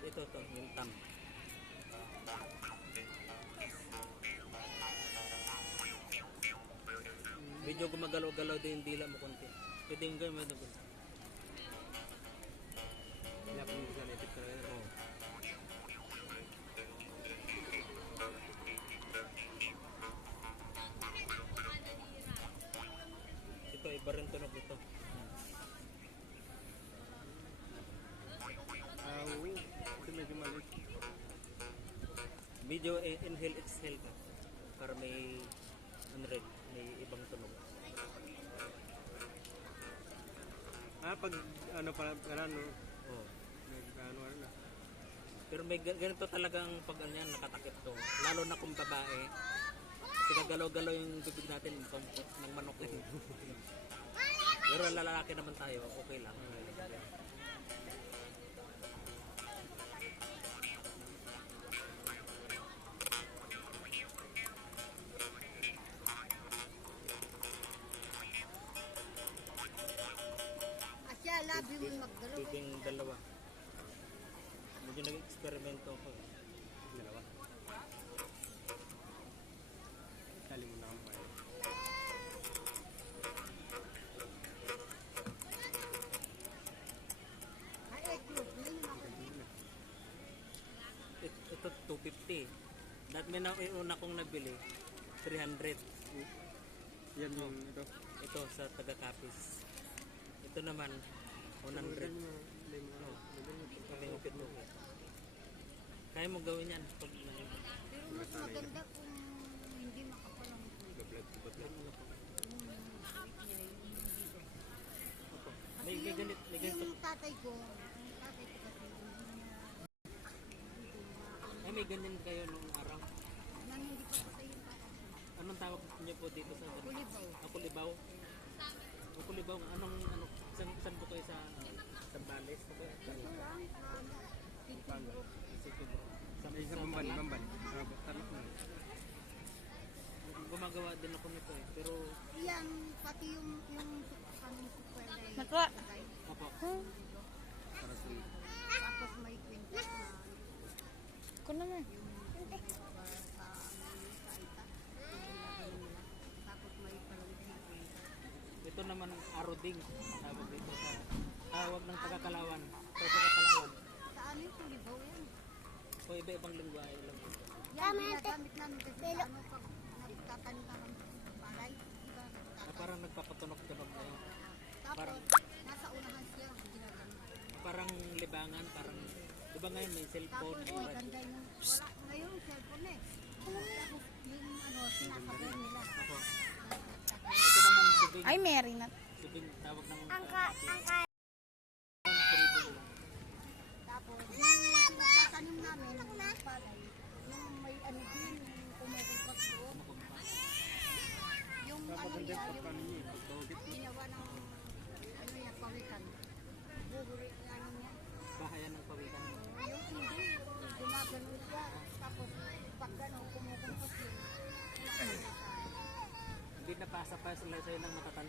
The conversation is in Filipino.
ito, yung thumb. Medyo gumagalaw-galaw din yung dila mo konti. Pwede yung gawin mo ito. Kaya kung hindi ka naipit ka rin. Oo. Ito, iba rin tunog ito. Oo. Ito medyo maliit. Medyo inhale, exhale ka. Para may unread, may ibang tunog. Pag ano pa, ano, Oo. ano na. Pero may ganito talagang pag ano yan, nakatakip to. Lalo na kung babae. Kasi gagalaw-galaw yung bibig natin ng manok eh. Pero lalaki naman tayo, okay lang. Asya, labi mo magdalaw. Bibing dalawa. Medyo nag-eksperimento ako. Dalawa. Tali mo na ang bayan. Ay, close na yun ako. Ito 250. Dahil may una kong nabili, 300. Yan yung ito. Ito sa taga-Capiz. Ito naman, 100. May upit mo. Kaya mo gawin yan. Pag Pero mas maganda kung hindi makapalang may ganit, may ganito. yung tatay ko kasi Ay, may ganyan kayo nung araw. nang hindi pa patay yung tatay. Anong tawag niyo po dito sa Kulibaw. Kulibaw? Kulibaw, saan po kayo sa Bales? Ito lang, Pintinbro. Ay, sa Bambali, Bambali. Tanok na. Gumagawa din ako nito eh. Pero, Yan, pati yung kaming sukwela ay Naka. patay. opo. Para sa Tapos may kwintas na Ko naman. tapos may palawit na kwintas. Ito naman aroding. Tawag dito sa tawag ng taga-Kalawan. Sa taga-Kalawan. Sa ano yung kulibaw yan? O iba-ibang lingwahe lang. Yan, ginagamit namin kasi sa ano pag nagtatanim ka ng palay. Diba? Parang nagpapatunog-tunog na yun. Tapos, nasa unahan siya, ginagamit. Parang libangan, parang, di ba ngayon may cellphone? Tapos, maganda yung, wala, ngayon, cellphone eh. Tapos, yung ano, sinasabay nila. Ako. Ito naman subing. Ay, Mary na. Subing tawag ng Tapos, yung pinagtatanim namin, ng palay, yung may ano din, yung kumukupas doon. Yung ano Napaganda niya, yung yung pagkanin niya. Pagkawagit. ginawa ng, ano niya, pawikan. Buhuri, ano niya. bahayan ng pawikan. Yung hindi, gumagano siya. Tapos, pag gano'n, kumukupas yun. Hindi napasa pa sila sa'yo ng matatanda.